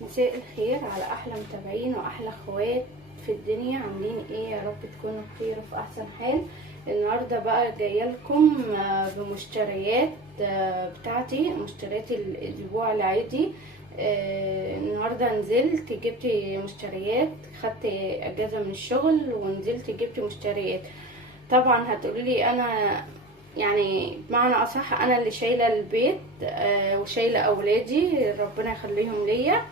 مساء الخير على احلى متابعين واحلى اخوات في الدنيا. عاملين ايه؟ يا رب تكونوا بخير وفي احسن حال. النهارده بقى جايه لكم بمشتريات بتاعتي، مشتريات الاسبوع العادي. النهارده نزلت جبت مشتريات، خدت اجازه من الشغل ونزلت جبت مشتريات. طبعا هتقولي لي انا يعني بمعنى اصح انا اللي شايله البيت وشايله اولادي، ربنا يخليهم ليا.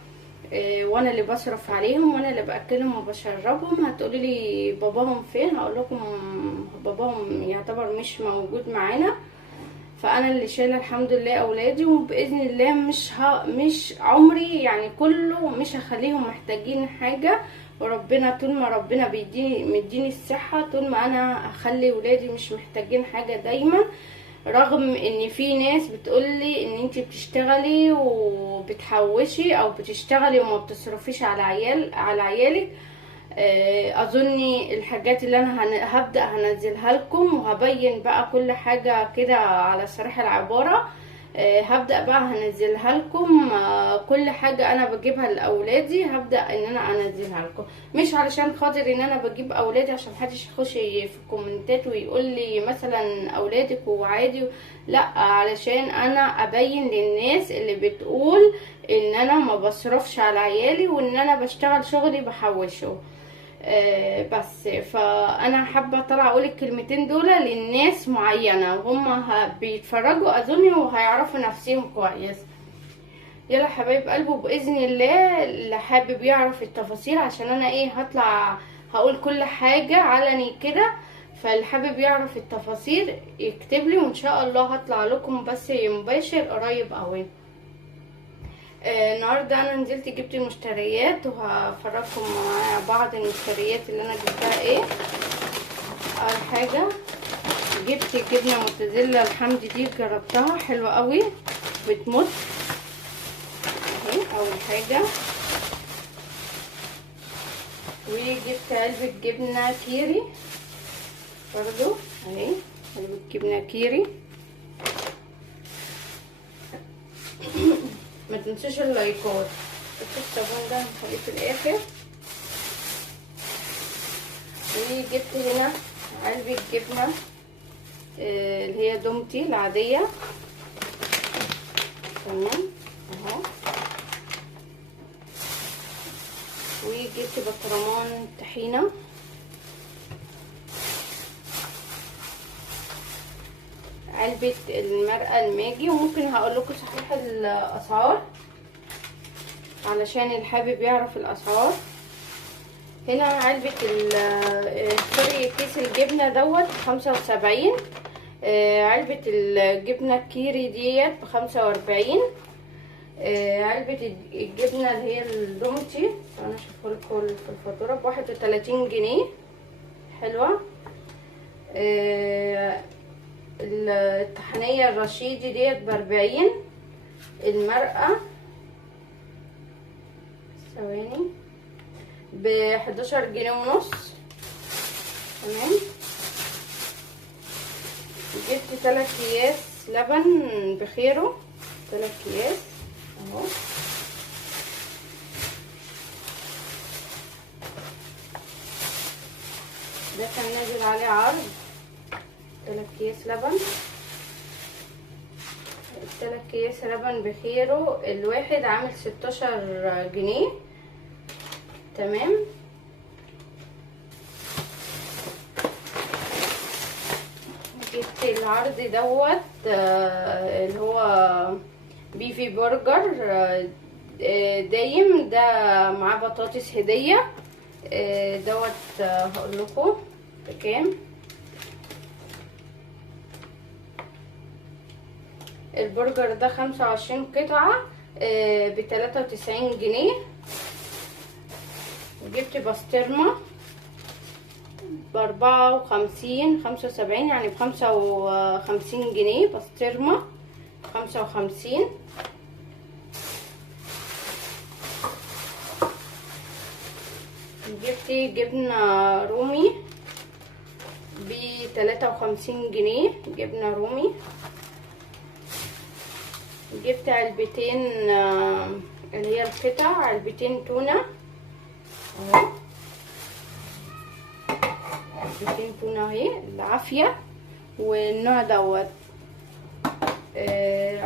وانا اللي بصرف عليهم وانا اللي باكلهم وبشربهم. هتقولي لي باباهم فين؟ هقول لكم باباهم يعتبر مش موجود معانا، فانا اللي شايله الحمد لله اولادي، وباذن الله مش عمري يعني كله مش هخليهم محتاجين حاجه. وربنا طول ما ربنا مديني الصحه، طول ما انا هخلي ولادي مش محتاجين حاجه دايما. رغم ان في ناس بتقولي ان انتي بتشتغلي وبتحوشي او بتشتغلي وما بتصرفيش على عيالك. اظني الحاجات اللي انا هبدأ هنزلها لكم، وهبين بقى كل حاجة كده على صريح العبارة. هبدأ بقى هنزلها لكم، كل حاجة انا بجيبها لاولادي هبدأ ان انا انزلها لكم. مش علشان خاطر ان انا بجيب اولادي عشان محدش يخش في الكومنتات ويقول لي مثلا اولادك وعادي، لا، علشان انا ابين للناس اللي بتقول ان انا ما بصرفش على عيالي وان انا بشتغل شغلي بحوشه. بس فانا حابه اطلع اقول الكلمتين دول للناس معينه، وهم بيتفرجوا اظن وهيعرفوا نفسهم كويس. يلا حبايب قلبي، باذن الله اللي حابب يعرف التفاصيل، عشان انا ايه هطلع هقول كل حاجه علني كده. فاللي حابب يعرف التفاصيل يكتب لي، وان شاء الله هطلع لكم بس مباشر قريب قوي. النهارده انا نزلت جبت المشتريات وهفرجكم مع بعض المشتريات اللي انا جبتها ايه. اول حاجه جبت جبنه موتزاريلا الحمد، دي جربتها حلوه قوي بتمط اهي اول حاجه. وجبت علبه جبنه كيري برضو اهي، علبه جبنه كيري. ما تنسوش اللايكات. الصابون ده هنخليه في الاخر. وجبت هنا علبة جبنة اللي هي دومتي العادية، تمام اهو. وجبت برطمان طحينة. علبة المرقة الماجي، وممكن هقول لكم صحيح الاسعار علشان اللي حابب يعرف الاسعار. هنا علبة سوري كيس الجبنة دوت ب75. علبة الجبنة الكيري ديت ب45. علبة الجبنة اللي هي الدومتي انا اشوفها لكم في الفاتورة ب31 جنيه، حلوة. الطحنية الرشيدي ديت ب40. المرقة ثواني ب11 جنيه ونص، تمام. جبت 3 اكياس لبن بخيره، 3 اكياس اهو. ده كان نازل عليه عرض 3 اكياس لبن. 3 اكياس لبن بخيره الواحد عامل 16 جنيه، تمام. جبت العرض دوت اللي هو بيفي برجر دايم، ده معاه بطاطس هدية دوت. هقول لكم بكام. البرجر ده 25 قطعة ب93 جنيه. جبت بسطرمة ب54 75 يعني ب55 جنيه، بسطرمة 55. جبت جبنة رومي ب53 جنيه، جبنة رومي. جبت علبتين اللي هي القطع، علبتين تونة اهو، علبتين تونة اهي العافية. والنوع دوت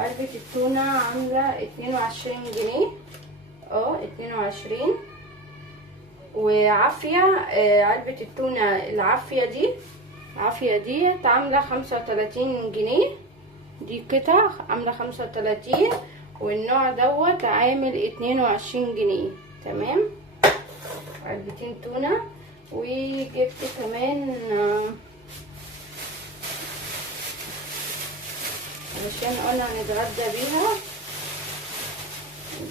علبة التونة عاملة 22 جنيه 22. وعافية علبة التونة العافية دي عاملة 35 جنيه، دي قطع عاملة 35. والنوع دوت عامل 22 جنيه. تمام، علبتين تونة. وجبت كمان علشان قلنا هنتغدى بيها،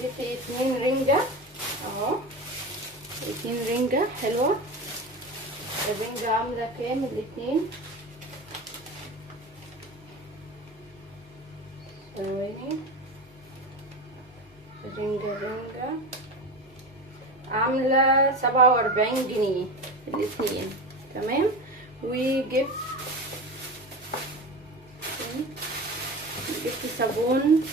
جبت 2 رنجة اهو، 2 رنجة حلوة. الرنجة عاملة كام الاتنين؟ ثواني. رنجة عاملة 47 جنيه الاتنين. تمام. وجبت صابون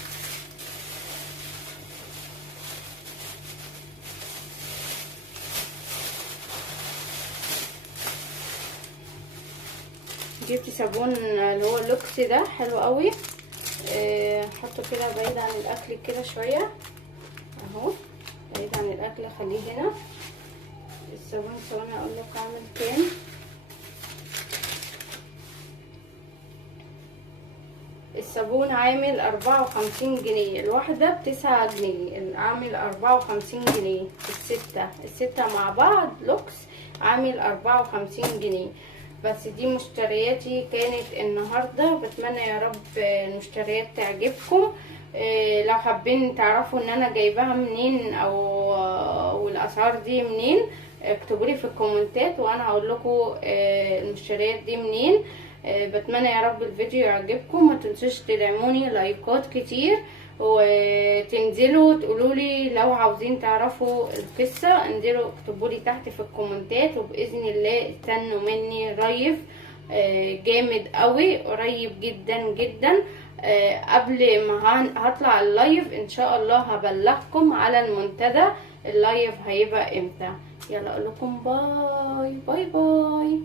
اللي هو اللوكس ده حلو قوي. حطه كده بعيد عن الاكل كده شويه اهو، بعيد عن الاكل خليه هنا. الصابون ثواني اقول لك عامل كام. الصابون عامل 54 جنيه، الواحدة ب9 جنيه، عامل 54 جنيه. الستة مع بعض لوكس عامل 54 جنيه. بس دي مشترياتي كانت النهاردة، بتمنى يا رب المشتريات تعجبكم. لو حابين تعرفوا ان انا جايباها منين او الاسعار دي منين، اكتبوا لي في الكومنتات وانا هقول لكم المشتريات دي منين. بتمنى يا رب الفيديو يعجبكم. ما تنسوش تدعموني لايكات كتير، وتنزلوا تقولوا لي لو عاوزين تعرفوا القصة، انزلوا اكتبوا لي تحت في الكومنتات. وباذن الله استنوا مني لايف جامد قوي قريب جدا جدا. قبل ما هطلع اللايف ان شاء الله هبلغكم على المنتدى اللايف هيبقى امتى. يلا اقول لكم باي باي باي.